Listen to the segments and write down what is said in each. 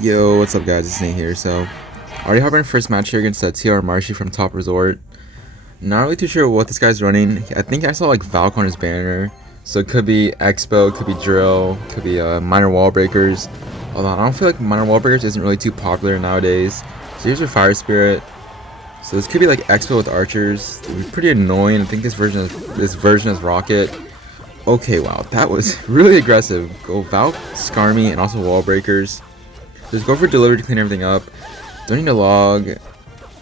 Yo, what's up guys, it's Nate here. So, already hopping in first match here against TR Marshy from Top Resort. Not really too sure what this guy's running. I think I saw like Valk on his banner. So it could be Expo, could be Drill, could be Minor Wall Breakers. Although I don't feel like Minor Wall Breakers isn't really too popular nowadays. So here's your Fire Spirit. So this could be like Expo with Archers. It would be pretty annoying. I think this version is Rocket. Okay, wow, that was really aggressive. Go Valk, Skarmy, and also Wall Breakers. Just go for delivery to clean everything up. Don't need to log. I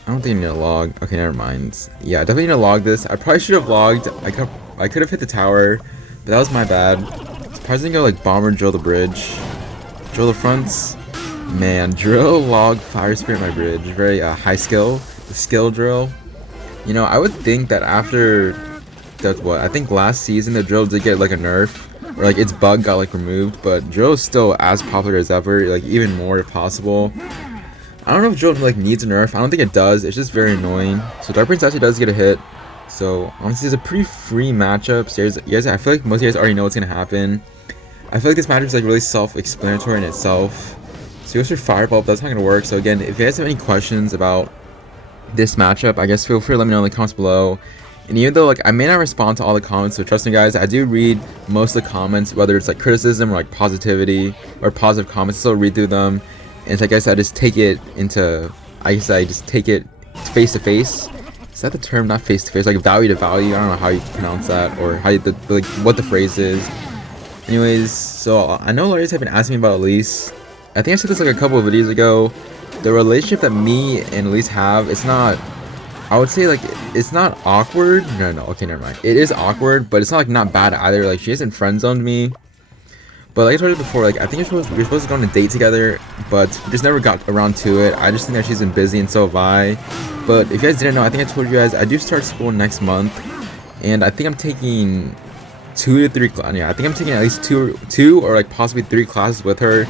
don't think I need to log. Okay, never mind. Yeah, I definitely need to log this. I probably should have logged. I could have hit the tower, but that was my bad. Surprisingly, go like bomber, drill the bridge, drill the fronts. Man, drill, log, fire spirit my bridge. Very high skill. The skill drill. You know, I would think that after that's what I think last season the drill did get like a nerf. Or like its bug got like removed, but drill is still as popular as ever, like even more if possible. I don't know if drill like needs a nerf. I don't think it does. It's just very annoying. So Dark Prince actually does get a hit. So honestly, it's a pretty free matchup. So you guys, I feel like most of you guys already know what's gonna happen. I feel like this matchup is like really self-explanatory in itself. So he goes for Fireball, but that's not gonna work. So again, if you guys have any questions about this matchup, I guess feel free to let me know in the comments below. And even though like I may not respond to all the comments, so trust me guys, I do read most of the comments, whether it's like criticism or like positivity or positive comments. I still read through them, and I guess I just take it into, I guess I just take it face to face. Is that the term? Not face to face, like value to value. I don't know how you pronounce that or how you, like what the phrase is. Anyways, so I know a lot of you guys have been asking me about Elise. I think I said this like a couple of videos ago. The relationship that me and Elise have, it's not, I would say like it's not awkward. No, okay, never mind. It is awkward, but it's not like not bad either. Like she hasn't friend zoned me, but like I told you before, like I think you're supposed to go on a date together, but we just never got around to it. I just think that she's been busy, and so have I. But if you guys didn't know, I think I told you guys I do start school next month, and I think I'm taking 2 to 3 classes. Yeah, I think I'm taking at least two or like possibly 3 classes with her.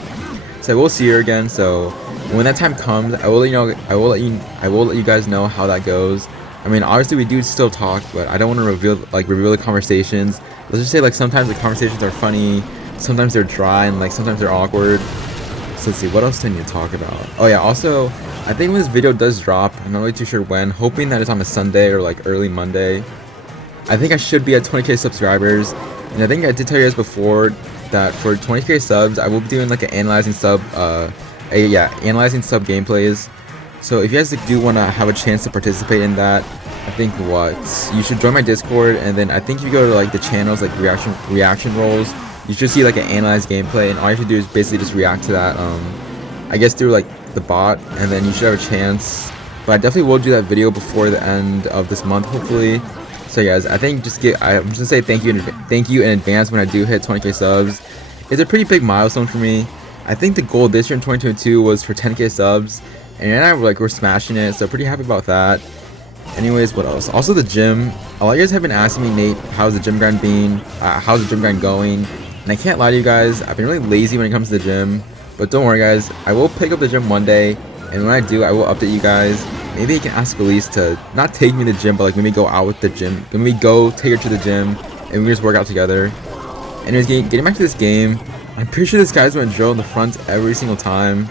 So we'll see her again. So when that time comes, I will let you know. I will let you guys know how that goes. I mean, obviously we do still talk, but I don't want to reveal the conversations. Let's just say like sometimes the conversations are funny, sometimes they're dry, and like sometimes they're awkward. So let's see, what else do I need to talk about? Oh yeah, also I think when this video does drop, I'm not really too sure when. Hoping that it's on a Sunday or like early Monday. I think I should be at 20k subscribers, and I think I did tell you guys before that for 20k subs, I will be doing like an analyzing sub gameplays. So if you guys do want to have a chance to participate in that, I think you should join my Discord, and then I think if you go to like the channels like reaction roles, you should see like an analyzed gameplay, and all you have to do is basically just react to that. I guess through like the bot, and then you should have a chance. But I definitely will do that video before the end of this month, hopefully. So guys, I think I'm just gonna say thank you in advance when I do hit 20k subs. It's a pretty big milestone for me. I think the goal this year in 2022 was for 10k subs, and we're smashing it, so pretty happy about that. Anyways, what else? Also the gym. A lot of you guys have been asking me, Nate, how's the gym grind been? How's the gym grind going? And I can't lie to you guys, I've been really lazy when it comes to the gym. But don't worry guys, I will pick up the gym one day, and when I do, I will update you guys. Maybe you can ask Elise to not take me to the gym, but like maybe go out with the gym. Maybe go take her to the gym, and we just work out together. Anyways, getting back to this game, I'm pretty sure this guy's going to drill in the front every single time.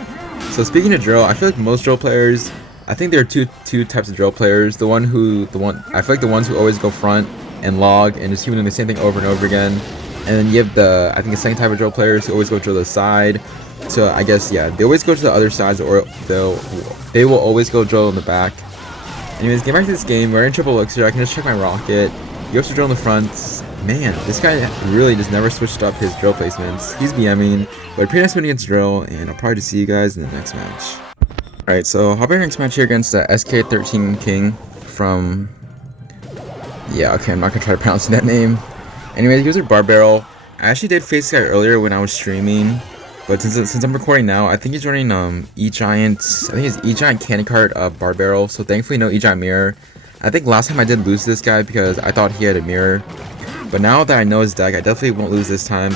So speaking of drill, I feel like most drill players, I think there are two types of drill players. I feel like the ones who always go front and log and just keep doing the same thing over and over again. And then you have I think the second type of drill players who always go drill the side. So I guess, yeah, they always go to the other sides, or they will always go drill in the back. Anyways, getting back to this game, we're in triple elixir. I can just check my rocket. He goes to drill in the front. Man, this guy really just never switched up his drill placements. He's BMing, but pretty nice win against drill, and I'll probably just see you guys in the next match. Alright, so hopping next match here against the SK13 King from, yeah, okay, I'm not gonna try to pronounce that name. Anyways, he goes with Bar Barrel. I actually did face this guy earlier when I was streaming, but since I'm recording now, I think he's running E-Giant, I think it's E-Giant Candy Cart Bar Barrel, so thankfully no E-Giant Mirror. I think last time I did lose this guy because I thought he had a mirror, but now that I know his deck, I definitely won't lose this time.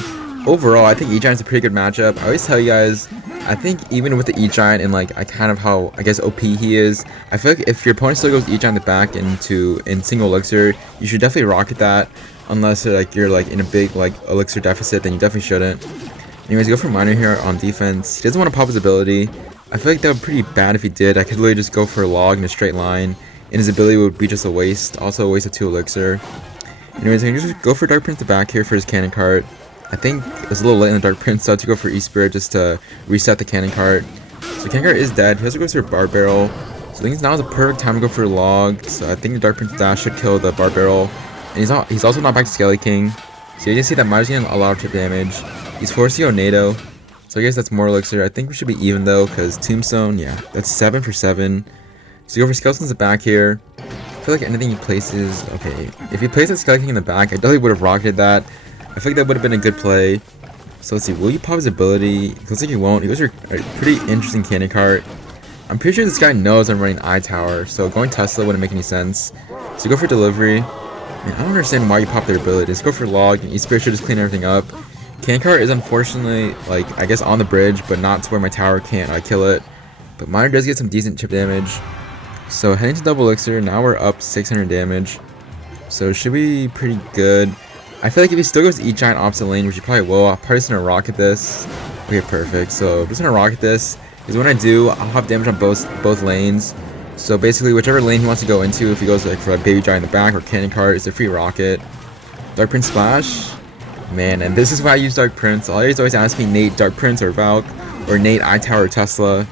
Overall, I think E-Giant's a pretty good matchup. I always tell you guys, I think even with the E-Giant and like how I guess OP he is, I feel like if your opponent still goes E-Giant in the back in single elixir, you should definitely rocket that. Unless like you're like in a big like elixir deficit, then you definitely shouldn't. Anyways, go for Miner here on defense. He doesn't want to pop his ability. I feel like that would be pretty bad if he did. I could literally just go for a log in a straight line, and his ability would be just a waste. Also a waste of 2 elixir. Anyways, I can just go for Dark Prince the back here for his cannon cart. I think it was a little late in the Dark Prince, so I had to go for E-Spirit just to reset the cannon cart. So the cannon cart is dead. He also goes for a bar barrel. So I think now is a perfect time to go for a log. So I think the Dark Prince dash should kill the bar barrel. And he's also not back to Skelly King. So you can see that Miner's getting a lot of chip damage. He's forced to go NATO. So I guess that's more elixir. I think we should be even though, because Tombstone, yeah, that's 7 for 7. So you go for Skeletons in the back here. I feel like anything he places, okay. If he places that Skelly King in the back, I definitely would have rocketed that. I feel like that would have been a good play. So let's see, will he pop his ability? It looks like he won't. He goes for a pretty interesting cannon cart. I'm pretty sure this guy knows I'm running I Tower, so going Tesla wouldn't make any sense. So go for delivery. Man, I don't understand why you pop their ability. Just go for log, and E-Spirit should just clean everything up. Cannon cart is unfortunately, like, I guess on the bridge, but not to where my tower can't kill it. But Miner does get some decent chip damage. So heading to double elixir, now we're up 600 damage. So it should be pretty good. I feel like if he still goes E-Giant opposite lane, which he probably will, I'm probably just gonna rocket this. Okay, perfect. So I'm just gonna rocket this, because when I do, I'll have damage on both lanes. So basically, whichever lane he wants to go into, if he goes like for a Baby Giant in the back or Cannon Cart, it's a free rocket. Dark Prince Splash. Man, and this is why I use Dark Prince. Always ask me Nate Dark Prince or Valk, or Nate I Tower or Tesla.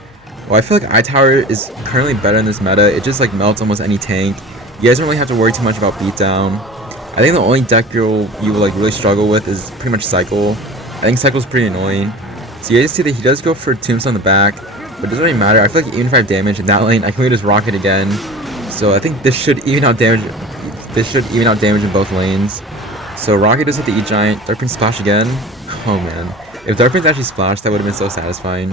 Well, I feel like I Tower is currently better in this meta. It just like melts almost any tank. You guys don't really have to worry too much about beatdown. I think the only deck you will like really struggle with is pretty much Cycle. I think Cycle's pretty annoying. So you guys see that he does go for Tombstone on the back, but it doesn't really matter. I feel like even if I have damage in that lane, I can really just rocket again. So I think this should even out damage. This should even out damage in both lanes. So Rocket does hit the E-Giant. Dark Prince Splash again. Oh man, if Dark Prince actually splashed, that would have been so satisfying.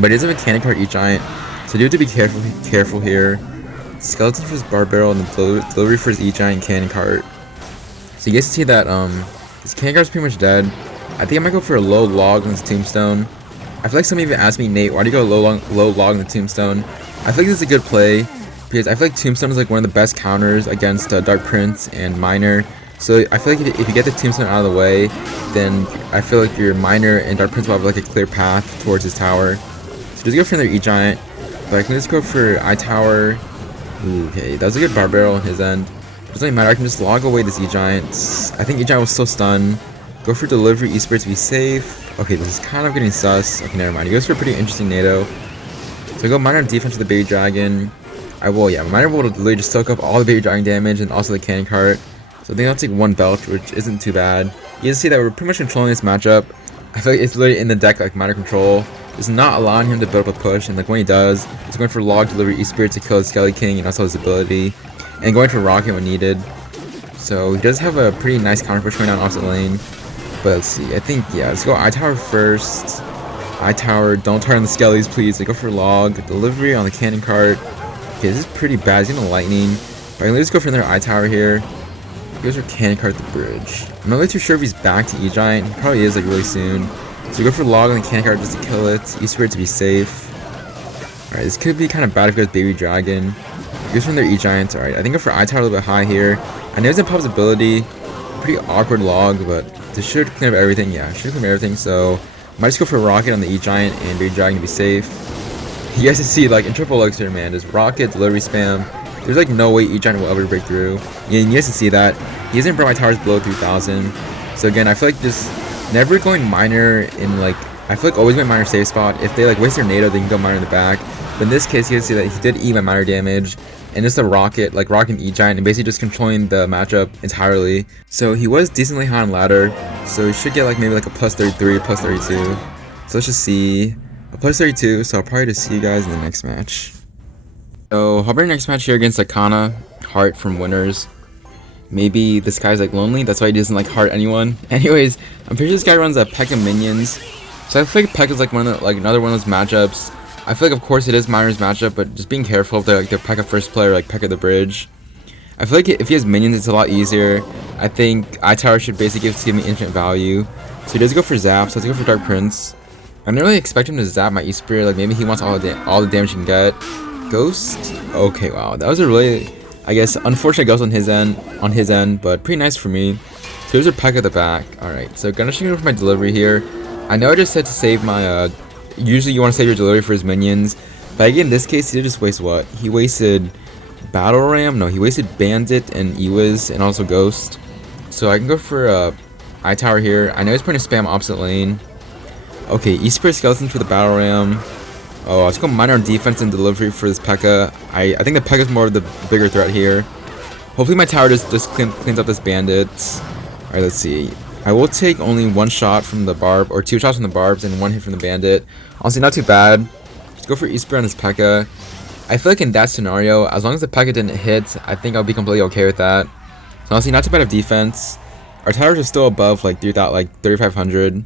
But he does have a Cannon Cart E-Giant, so you have to be careful here. Skeleton for his Bar Barrel and the delivery for his E-Giant Cannon Cart. So you guys see that this Cannon Cart's pretty much dead. I think I might go for a low log on this Tombstone. I feel like some of you asked me, Nate, why do you go low log on the Tombstone? I feel like this is a good play, because I feel like Tombstone is like one of the best counters against Dark Prince and Miner. So I feel like if you get the Tombstone out of the way, then I feel like your Miner and Dark Prince will have like a clear path towards his tower. So just go for another E-Giant, but I can just go for I-Tower. Okay, that was a good Bar Barrel on his end. Doesn't really matter, I can just log away this E-Giant. I think E-Giant will still stun. Go for delivery, E-Spirit to be safe. Okay, this is kind of getting sus. Okay, never mind. He goes for a pretty interesting NATO. So I go Miner defense with the Baby Dragon. Miner will literally just soak up all the Baby Dragon damage and also the Cannon Cart. So I think I'll take one Belch, which isn't too bad. You can see that we're pretty much controlling this matchup. I feel like it's literally in the deck like Miner control. It's not allowing him to build up a push, and like when he does, he's going for log delivery E-Spirit to kill his Skelly King and also his ability. And going for rocket when needed. So he does have a pretty nice counter push going down opposite lane. But let's see, I think, yeah, let's go I-Tower first. I-Tower, don't turn the Skellies, please. They go for log, delivery on the Cannon Cart. Okay, this is pretty bad. He's gonna lightning. But I can just go for another I-Tower here. He goes for Cannon Cart at the bridge. I'm not really too sure if he's back to E-Giant. He probably is like really soon. So we go for log on the Cannon Cart just to kill it. E-Spirit to be safe. Alright, this could be kind of bad if he goes Baby Dragon. He goes for their E-Giants. Alright, I think go for I-Tower a little bit high here. I know he's in Pop's ability. Pretty awkward log, but this should clean up everything. Yeah, should clean up everything. So might just go for Rocket on the E-Giant and Baby Dragon to be safe. You guys can see, like, in triple elixir, man, just Rocket, delivery spam. There's, like, no way E-Giant will ever break through. And you guys can see that. He hasn't brought my towers below 3,000. So, again, I feel like just never going Miner in, like, I feel like always going Miner safe spot. If they, like, waste their NATO, they can go Miner in the back. But in this case, you can see that he did eat my Miner damage. And just a Rocket, like Rocket and E-Giant, and basically just controlling the matchup entirely. So he was decently high on ladder, so he should get like maybe like a plus 33, plus 32. So let's just see. A plus 32, so I'll probably just see you guys in the next match. So hop our next match here against Akana, Heart from Winners. Maybe this guy's like lonely, that's why he doesn't like heart anyone. Anyways, I'm pretty sure this guy runs a Pekka minions. So I feel like Pekka's like another one of those matchups. I feel like, of course, it is Miner's matchup, but just being careful if they're like the Pekka first player, like Pekka the bridge. I feel like if he has minions, it's a lot easier. I think I-Tower should basically give me infinite value. So he does go for Zap, so let's go for Dark Prince. I didn't really expect him to Zap my E-Spirit, like maybe he wants all the damage he can get. Ghost? Okay, wow, that was a really, I guess, unfortunate ghost on his end, but pretty nice for me. So here's a Pekka at the back. Alright, so gonna go for my delivery here. I know I just said to save my, usually you want to save your delivery for his minions, but again, in this case, he did just waste what? He wasted Battle Ram? No, he wasted Bandit and Ewiz and also Ghost. So I can go for, Eye Tower here. I know he's putting a spam opposite lane. Okay, East Spirit Skeleton for the Battle Ram. Oh, let's go Miner on defense and delivery for this Pekka. I think the Pekka is more of the bigger threat here. Hopefully my tower just cleans up this Bandit. Alright, let's see. I will take only one shot from the barb, or two shots from the barbs and one hit from the Bandit. Honestly, not too bad. Let's go for East Spirit on this Pekka. I feel like in that scenario, as long as the Pekka didn't hit, I think I'll be completely okay with that. So honestly, not too bad of defense. Our towers are still above like 3,500.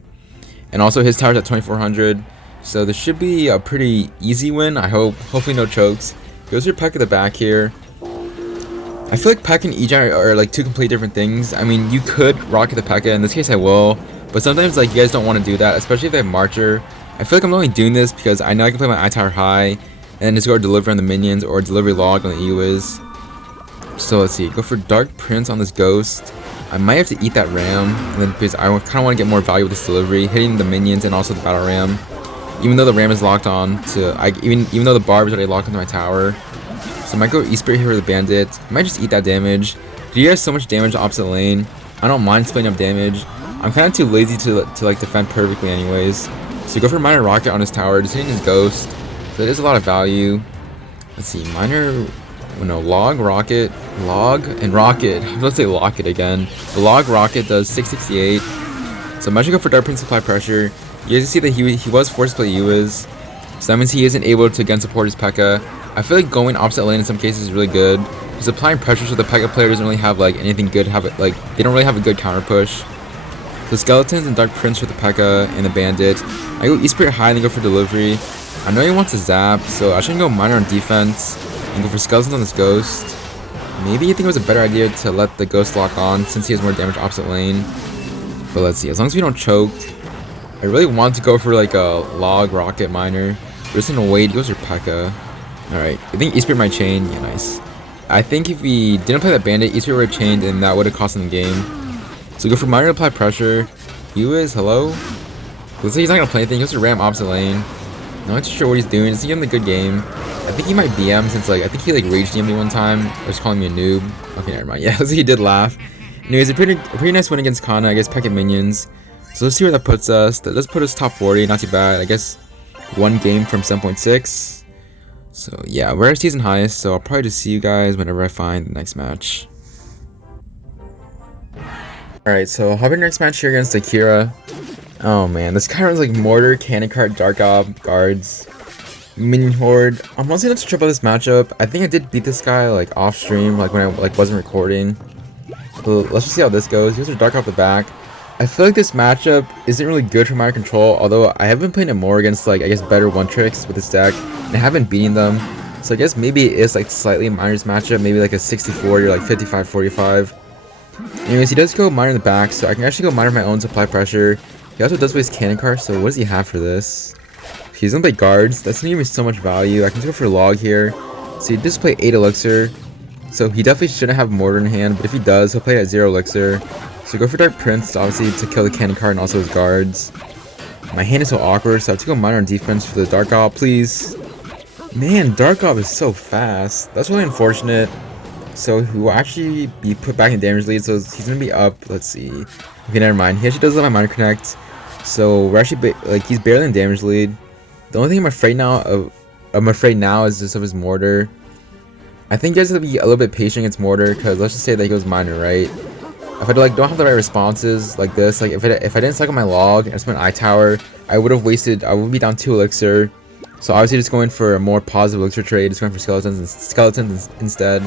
And also his tower's at 2,400. So this should be a pretty easy win, I hope. Hopefully no chokes. Goes for Pekka at the back here. I feel like Pekka and Ejin are like two completely different things. I mean, you could rocket the Pekka, in this case I will. But sometimes like you guys don't want to do that, especially if they have Marcher. I feel like I'm only doing this because I know I can play my Eye Tower high and then just go deliver on the minions or delivery log on the Ewiz. So let's see, go for Dark Prince on this Ghost. I might have to eat that Ram, and then because I kind of want to get more value with this delivery, hitting the minions and also the Battle Ram. Even though the Ram is locked on to, even though the Barb is already locked into my tower. So I might go East Spirit here with the Bandit. I might just eat that damage. Do you guys so much damage opposite lane? I don't mind splitting up damage. I'm kind of too lazy to like defend perfectly anyways. So go for Miner Rocket on his tower, just hitting his Ghost. So it is a lot of value. Let's see, Miner, oh no, Log, Rocket, Log, and Rocket. I was about to say Locket again. The Log Rocket does 668. So I'm actually go for Dark Prince Supply Pressure. You guys see that he was forced to play Ewiz. So that means he isn't able to again support his Pekka. I feel like going opposite lane in some cases is really good. Because applying pressure so the Pekka player doesn't really have like anything good, they don't really have a good counter push. So Skeletons and Dark Prince for the Pekka and the Bandit. I go East Spirit high and then go for delivery. I know he wants a zap, so I shouldn't go Miner on defense and go for Skeletons on this Ghost. Maybe you think it was a better idea to let the Ghost lock on since he has more damage opposite lane. But let's see, as long as we don't choke. I really want to go for like a Log, Rocket, Miner. We're just gonna wait. He goes for Pekka. Alright, I think East Spirit might chain. Yeah, nice. I think if we didn't play that Bandit, East Spirit would have chained and that would have cost him the game. So go for Miner to apply pressure. Ewiz, hello? Looks like he's not gonna play anything. He goes to Ram opposite lane. Not too sure what he's doing. Is he giving the good game? I think he might BM since like I think he like rage DM'd me one time. Or just calling me a noob. Okay, never mind. Yeah, he did laugh. Anyways, a pretty nice win against Kana. I guess Pekka minions. So let's see where that puts us. That does put us top 40. Not too bad. I guess one game from 7.6. So yeah, we're at season highest. So I'll probably just see you guys whenever I find the next match. Alright, so hopping next match here against Akira. Oh man, this guy runs like Mortar, Cannon Cart, Dark Ob, Guards, Minion Horde. I'm honestly not too sure about this matchup. I think I did beat this guy like off stream, like when I like wasn't recording. So let's just see how this goes. He goes for Dark off the back. I feel like this matchup isn't really good for my control, although I have been playing it more against like I guess better one tricks with this deck, and I have been beating them. So I guess maybe it is like slightly a Miner's matchup, maybe like a 60-40 or like 55-45. Anyways, he does go Miner in the back, so I can actually go Miner my own supply pressure. He also does waste Cannon Cart, so what does he have for this? He's gonna play Guards. That's gonna give me so much value. I can just go for Log here. So he just play 8 Elixir. So he definitely shouldn't have Mortar in hand, but if he does, he'll play at 0 Elixir. So go for Dark Prince, obviously, to kill the Cannon Cart and also his Guards. My hand is so awkward, so I have to go Miner on defense for the Dark Ob, please. Man, Dark Ob is so fast. That's really unfortunate. So he will actually be put back in damage lead, so he's gonna be up. Let's see. Okay, never mind. He actually does let my Miner connect. So we're actually like he's barely in damage lead. The only thing I'm afraid now is just of his Mortar. I think you guys have to be a little bit patient against Mortar, because let's just say that he goes Miner, right? If I like don't have the right responses like this, like if I didn't cycle my Log and I spent Eye Tower, I would be down 2 Elixir. So obviously just going for a more positive Elixir trade, just going for Skeletons instead.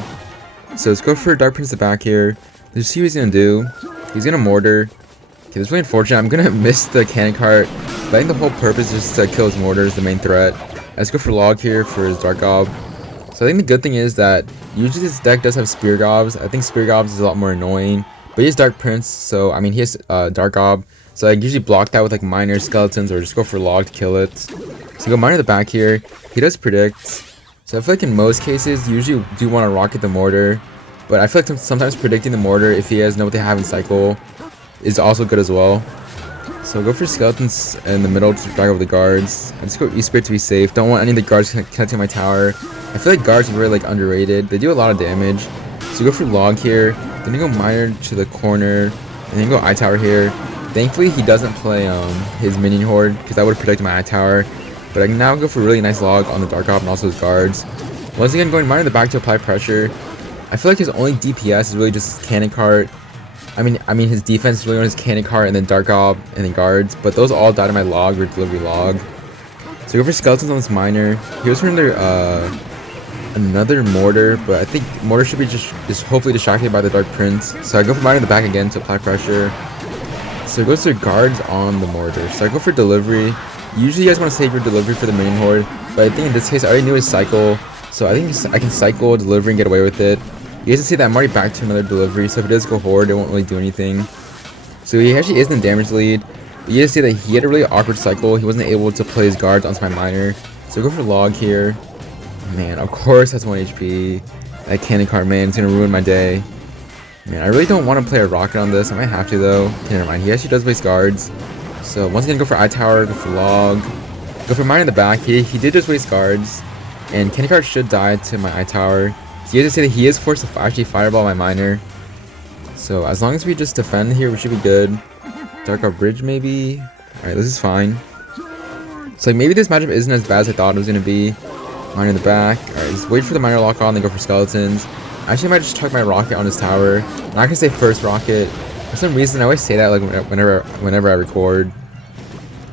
So let's go for Dark Prince the back here. Let's see what he's gonna do. He's gonna Mortar. Okay, this is really unfortunate. I'm gonna miss the Cannon Cart, but I think the whole purpose is just to kill his Mortar is the main threat. Let's go for Log here for his Dark Ob. So I think the good thing is that usually this deck does have Spear Gobs. I think Spear Gobs is a lot more annoying. But he has Dark Prince, so I mean he has Dark Ob. So I usually block that with like Miner, Skeletons, or just go for Log to kill it. So go Miner the back here. He does predict. So I feel like in most cases you usually do want to rocket the Mortar. But I feel like sometimes predicting the Mortar if he has know what they have in cycle is also good as well. So I'll go for skeletons in the middle to drag over the guards. I just go E-Spirit to be safe. Don't want any of the guards connecting my tower. I feel like guards are very like underrated. They do a lot of damage. So go for log here. Then you go miner to the corner. And then you go eye tower here. Thankfully he doesn't play his minion horde because that would have protected my eye tower. But I can now go for a really nice log on the dark op and also his guards. Once again going miner in the back to apply pressure. I feel like his only DPS is really just cannon cart. I mean his defense is really on his cannon cart and then dark op and then guards, but those all died in my log or delivery log. So go for skeletons on this miner. He was for another mortar, but I think mortar should be just hopefully distracted by the dark prince. So I go for miner in the back again to apply pressure. So it goes to guards on the mortar. So I go for delivery. Usually you guys want to save your delivery for the minion horde, but I think in this case I already knew his cycle, so I think I can cycle delivery and get away with it. You guys can see that I'm already back to another delivery, so if it does go horde, it won't really do anything. So he actually is in the damage lead. But you guys see that he had a really awkward cycle. He wasn't able to play his guards onto my miner. So go for log here. Man, of course that's 1 HP. That cannon cart, man, it's gonna ruin my day. Man, I really don't want to play a rocket on this. I might have to though. Okay, never mind. He actually does waste guards. So once again, go for eye tower, go for log. Go for miner in the back. He did just waste guards. And cannon cart should die to my eye tower. So you guys can see that he is forced to actually fireball my miner. So as long as we just defend here, we should be good. Dark Up Bridge maybe. Alright, this is fine. So like, maybe this matchup isn't as bad as I thought it was going to be. Miner in the back. Alright, just wait for the miner lock on, then go for skeletons. Actually, I might just chuck my rocket on his tower. I'm not going to say first rocket. For some reason, I always say that like whenever I record.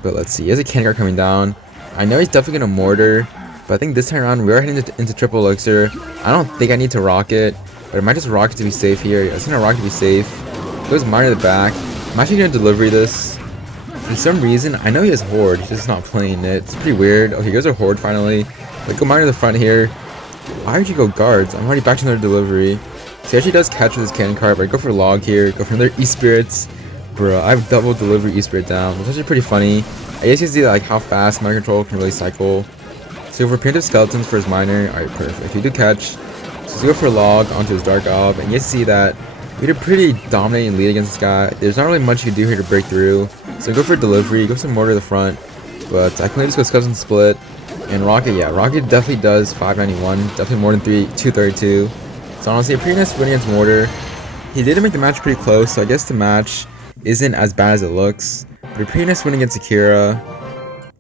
But let's see. He has a cannon cart coming down. I know he's definitely going to mortar. But I think this time around, we are heading into triple elixir. I don't think I need to rocket. But I might just rocket to be safe here. Yeah, it's going to rocket to be safe. Goes miner in the back. I'm actually going to delivery this. For some reason, I know he has horde. He's just not playing it. It's pretty weird. Okay, he goes a horde finally. Like, go miner in the front here. Why would you go guards? I'm already back to another delivery. So he actually does catch with his cannon cart, but I go for log here. Go for another E-Spirits. Bro, I have double delivery E-Spirit down. It's actually pretty funny. I guess you can see like how fast miner control can really cycle. So for primitive skeletons for his miner. Alright, perfect. He did catch. So let's go for log onto his dark op. And you see that we did a pretty dominating lead against this guy. There's not really much you can do here to break through. So go for delivery. Go for some mortar to the front. But I can just go skeleton split. And rocket, yeah, rocket definitely does 591. Definitely more than 232. So honestly, a pretty nice win against mortar. He did make the match pretty close, so I guess the match isn't as bad as it looks. But a pretty nice win against Akira.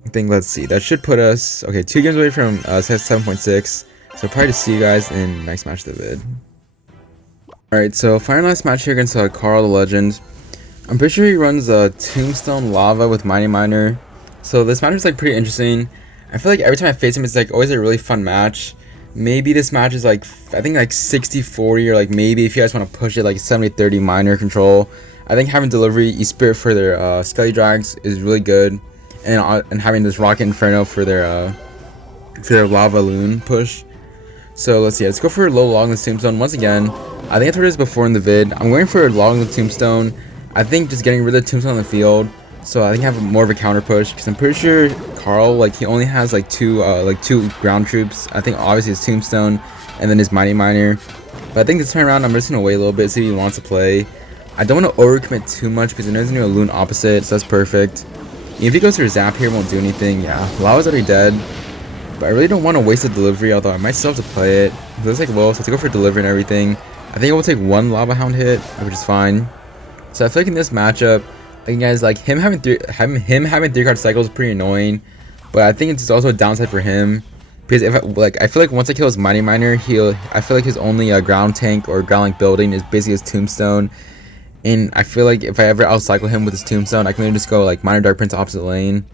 I think, let's see, that should put us, okay, 2 games away from 7.6. So probably to see you guys in the next match of the vid. Alright, so final last match here against Carl the Legend. I'm pretty sure he runs Tombstone Lava with Mighty Miner. So this match is like pretty interesting. I feel like every time I face him, it's like always a really fun match. Maybe this match is like, I think like 60-40, or like maybe if you guys want to push it like 70-30 miner control. I think having delivery E-Spirit for their Skelly Drags is really good. And having this Rocket Inferno for their Lava Loon push. So let's see, let's go for low log in the Tombstone once again. I think I told this before in the vid. I'm going for a log in the Tombstone. I think just getting rid of the Tombstone on the field. So I think I have more of a counter push, because I'm pretty sure Carl, like, he only has like two ground troops. I think obviously his Tombstone and then his Mighty Miner. But I think this time around I'm just gonna wait a little bit, see if he wants to play. I don't want to overcommit too much because I know he's gonna do a Loon opposite, so that's perfect. If he goes for a zap here, it won't do anything. Yeah, Lava's already dead. But I really don't want to waste a delivery, although I might still have to play it. It looks like low, so let's go for delivery and everything. I think it will take 1 Lava Hound hit, which is fine. So I feel like in this matchup, I think guys, like him having 3 card cycles is pretty annoying. But I think it's also a downside for him. Because if I feel like once I kill his Mighty Miner, I feel like his only ground tank or ground link building is basically his Tombstone. And I feel like if I ever outcycle him with his Tombstone, I can maybe just go like Miner Dark Prince opposite lane.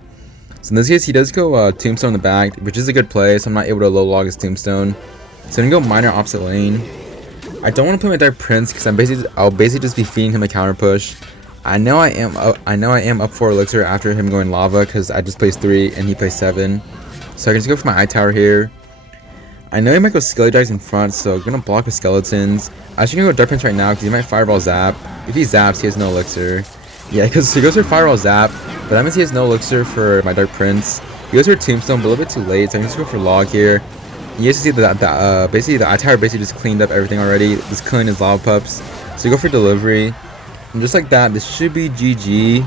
So in this case, he does go Tombstone in the back, which is a good play, so I'm not able to low log his Tombstone. So I'm gonna go Miner opposite lane. I don't want to play my Dark Prince because I'll basically just be feeding him a counter push. I know I am up 4 elixir after him going lava because I just placed 3 and he placed 7. So I can just go for my eye tower here. I know he might go Skelly Drags in front, so I'm gonna block with skeletons. I'm actually gonna go Dark Prince right now because he might Fireball Zap. If he zaps, he has no elixir. Yeah, because he goes for Fireball Zap, but that means he has no elixir for my Dark Prince. He goes for Tombstone, but a little bit too late, so I can just go for Log here. You guys can see that basically the eye tower basically just cleaned up everything already. Just killing his lava pups. So you go for delivery. And just like that, this should be GG.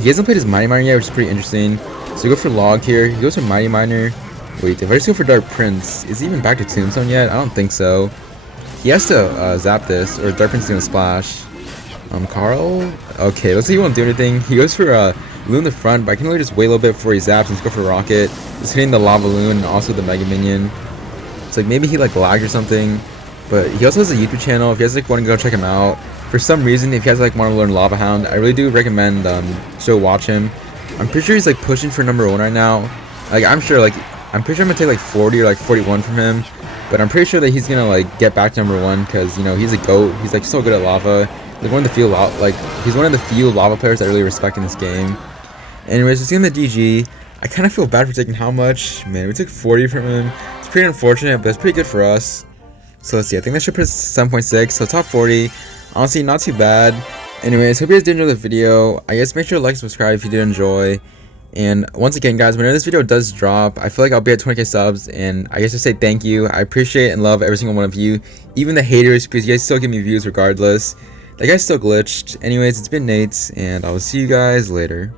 He hasn't played his Mighty Miner yet, which is pretty interesting. So we go for Log here. He goes for Mighty Miner. Wait, if I just go for Dark Prince, is he even back to Tombstone yet? I don't think so. He has to zap this, or Dark Prince is gonna splash. Carl? Okay, looks like he won't do anything. He goes for Loon in the front, but I can really just wait a little bit before he zaps and just go for Rocket. Just hitting the Lava Loon and also the Mega Minion. It's like maybe he like lagged or something. But he also has a YouTube channel. If you guys like want to go check him out, for some reason, if you guys like want to learn Lava Hound, I really do recommend go watch him. I'm pretty sure he's like pushing for #1 right now. Like I'm pretty sure I'm gonna take like 40 or like 41 from him. But I'm pretty sure that he's gonna like get back to #1 because you know he's a goat. He's like so good at lava. Like he's one of the few lava players I really respect in this game. Anyways, just getting the DG. I kind of feel bad for taking how much. Man, we took 40 from him. It's pretty unfortunate, but it's pretty good for us. So let's see. I think that should put us 7.6. So top 40. Honestly, not too bad. Anyways, hope you guys did enjoy the video. I guess make sure to like and subscribe if you did enjoy. And once again, guys, whenever this video does drop, I feel like I'll be at 20k subs. And I guess to say thank you. I appreciate and love every single one of you. Even the haters, because you guys still give me views regardless. That guy's still glitched. Anyways, it's been Nate, and I will see you guys later.